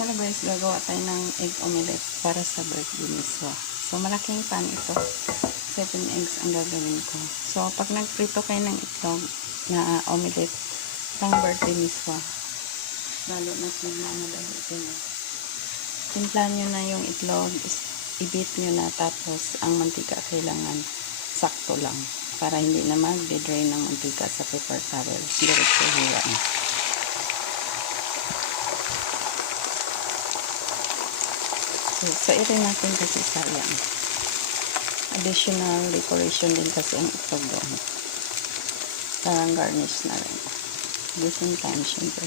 Hello guys, gagawa tayo ng egg omelette para sa birthday ni Swa. So, malaking pan ito. 7 eggs ang gagawin ko. So, pag nagprito kayo ng itlog na omelette pang birthday ni Swa, lalo na pinagmamadali ito na. Timplahan nyo na yung itlog, i-beat nyo na, tapos ang mantika kailangan sakto lang para hindi na mag-drain ng mantika sa paper towel. Diretso hiwa na. So, irin natin kasi sayang. Additional decoration din kasi ang itlog doon. Parang garnish na rin. At the same time, syempre,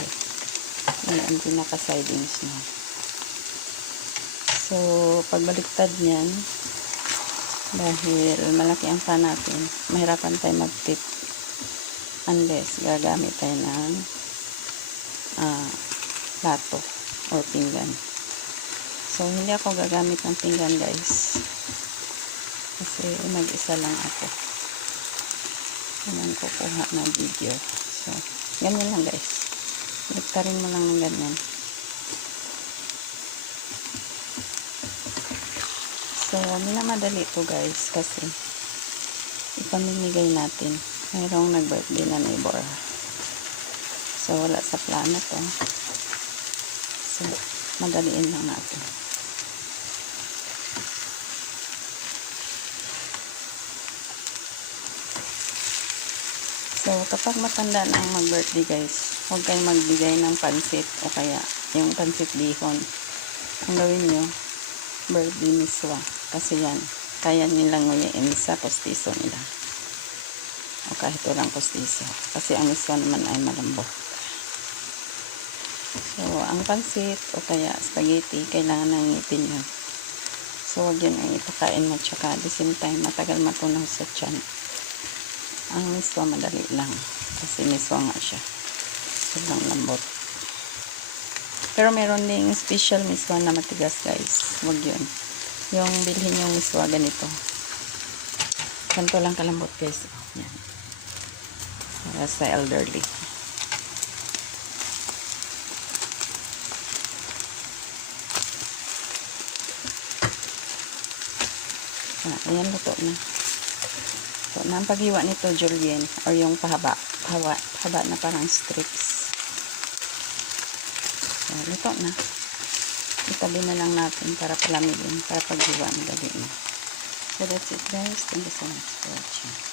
yan ang pinaka-sidings na. So, pagbaliktad niyan, dahil malaki ang pan natin, mahirapan tayo mag-tip unless gagamit tayo ng plato or pinggan. So, hindi ako gagamit ng pinggan guys. Kasi mag-isa lang ako. Walang kukuha ng video. So, ganyan lang guys. Baliktarin mo lang ng ganyan. So, minamadali ito guys. Kasi, ipamimigay natin. Mayroong nag-birthday na neighbor. So, wala sa plano to. So, madaliin lang natin. So, kapag matanda na ang mag-birthday guys, huwag kayong magbigay ng pansit o kaya yung pansit bihon. Ang gawin nyo, birthday ni Swa. Kasi yan, kaya nilang nguyain sa postiso nila. O kahit walang postiso. Kasi ang Swa naman ay malambot. So, ang pansit o kaya spaghetti, kailangan nang ngipin yun. So, huwag yun ang ipakain mo. Tsaka, at the same time, matagal matunaw sa tiyan. Ang miswa madali lang kasi miswa nga siya, sobrang lambot. Pero meron ding special miswa na matigas guys, wag yun. Yung bilhin yung miswa ganito, ganito lang kalambot guys. Yan. Para sa elderly. Ayan, luto na. So, ang paghiwa nito, Julienne, or yung pahaba na parang strips. So, luto na. Itabi na lang natin para palamigin, para paghiwa, madali na. So, that's it guys. Thank you so much for watching.